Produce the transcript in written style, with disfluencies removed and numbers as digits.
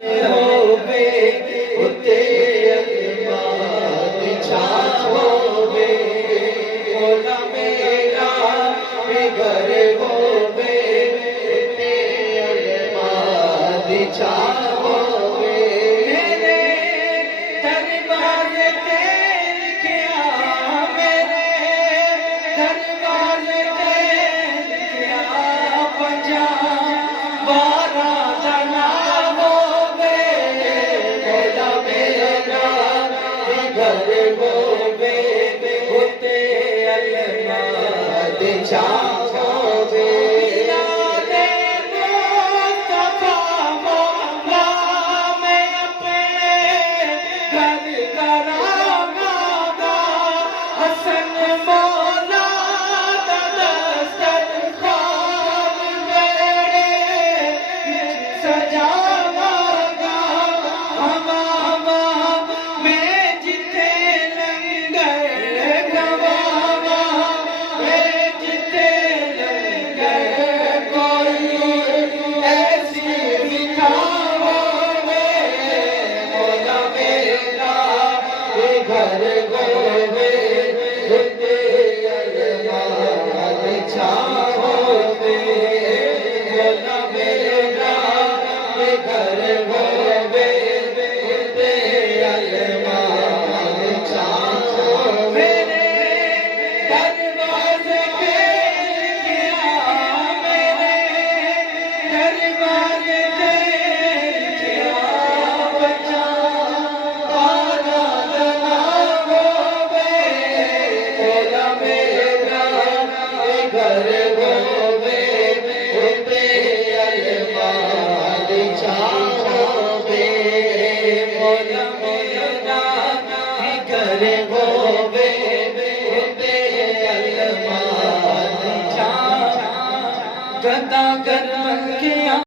होवे उते अल्लाह छावे मोला मेरा घर होवे उते अल्लाह छावे मेरे दरबार ते लिखिया मेरे दरबार ते लिखिया पंजा बारा जना घर होवे उते अल्लाह छावे यादे मुस्तफा मौला मैं अपने घर करांगा हसन मौला दा दस्तरखान मेरे सजावांगा हमामा घर होवे उते अल्लाह छावे मोला मेरा घर होवे उते अल्लाह छावे मेरे दरवाज़े पे लिखिया मेरे दरवाज़े पे लिखिया बच्चा घर होवे उते अल्लाह छावे मोला मेरा घर होवे उते अल्लाह छावे गदा कर